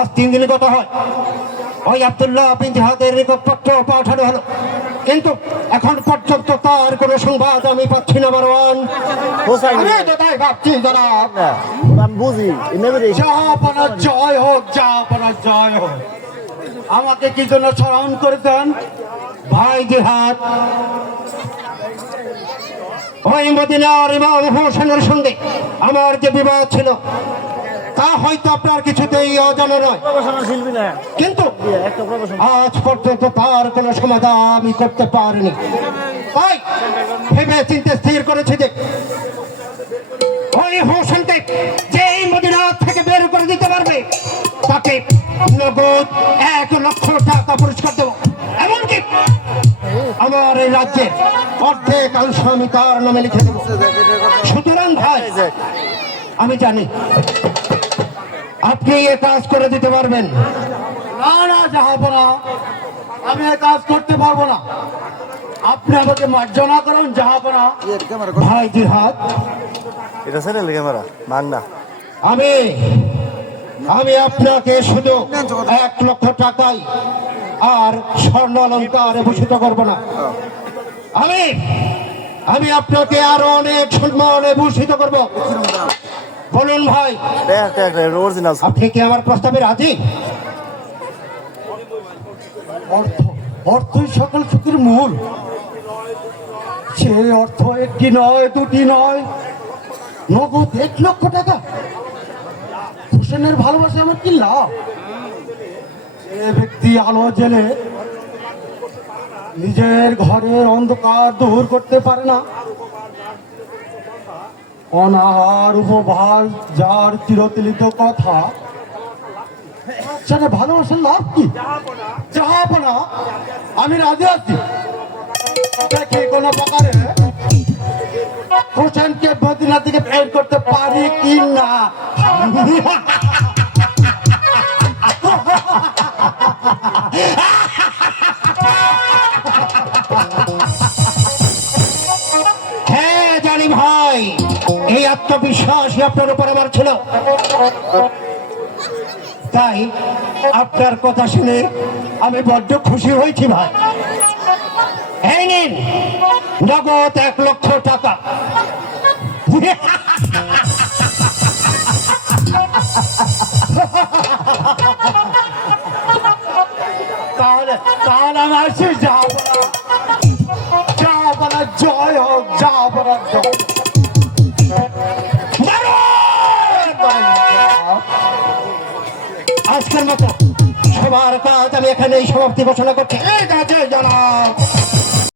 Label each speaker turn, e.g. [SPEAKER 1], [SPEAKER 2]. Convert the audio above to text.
[SPEAKER 1] আজ তিন দিন গত হয়? ওই আবদুল্লাহ বিন জিহাদের নিকটপত্র পাঠানো হলো। কিন্তু এখন পর্যন্ত তার কোনো সংবাদ আমি পাচ্ছি না মারওয়ান। ভাবছি জনাব?
[SPEAKER 2] বুঝি
[SPEAKER 3] জাহাপনা জয় হোক জাহাপনা জয় হোক। আমাকে কি জন্য স্মরণ করেছেন
[SPEAKER 1] ভাই জিহাদ ওই মদিনার ইমাম হোসেনের সঙ্গে আমার যে বিবাদ ছিল তা হয়তো আপনার কিছুতেই অজানা নয়। কিন্তু আজ পর্যন্ত তার কোনো সমাধান আমি করতে পারিনি। তাই ভেবে চিন্তে স্থির করেছি যে হোসেনকে যে এই মদিনা থেকে বের করে দিতে পারবে তাকে নগদ এক লক্ষ টাকা পুরস্কার দেবো। এমনকি আমার এই রাজ্যে অর্ধেক অংশ আমি তার নামে লিখে দেবো। সুতরাং ভাই আমি জানি আপনি এ কাজ করে দিতে পারবেন।
[SPEAKER 3] না না জাহাপনা আমি এই কাজ করতে পারব না। আপনি আমাকে মার্জনা করুন জাহাপনা
[SPEAKER 1] ভাই জিহাদ
[SPEAKER 2] এটা সেটা ক্যামেরা মান না।
[SPEAKER 1] আমি আমি আপনাকে শুধু এক লক্ষ টাকাই আর স্বর্ণ অলঙ্কারে ভূষিত করব না। আমি আমি আপনাকে আরও অনেক সম্মানে ভূষিত করব। বলুন ভাই। আপনি কি আমার প্রস্তাবে রাজি?
[SPEAKER 3] অর্থ অর্থই সকল সুখের মূল। সেই অর্থ একটি নয় দুটি নয়। নগদ এক লক্ষ টাকা। হোসেনের ভালোবাসা আমার কি লাভ? যে ব্যক্তি আলো জেলে নিজের ঘরের অন্ধকার দূর করতে পারে না অনাহার উপভাস যার চিরতিলিত কথা। সেটা ভালোবাসার লাভ কি? জাহাপনা আমি রাজি আছি। কোনো প্রকারে হোসেনকে মদিনা থেকে বের করতে পারি কি না?
[SPEAKER 1] হ্যাঁ আত্মবিশ্বাসই আপনার উপর আমার ছিল। তাই আপনার কথা শুনে আমি বড্ড খুশি হয়েছি ভাই। এই নগদ এক লক্ষ টাকা।
[SPEAKER 3] তাহলে তাহলে আমি আসি জাহাপনা জাহাপনা জয় হোক
[SPEAKER 1] সবার কাজ আমি এখানেই সমাপ্তি ঘোষণা করছি। এই কাজে জানাব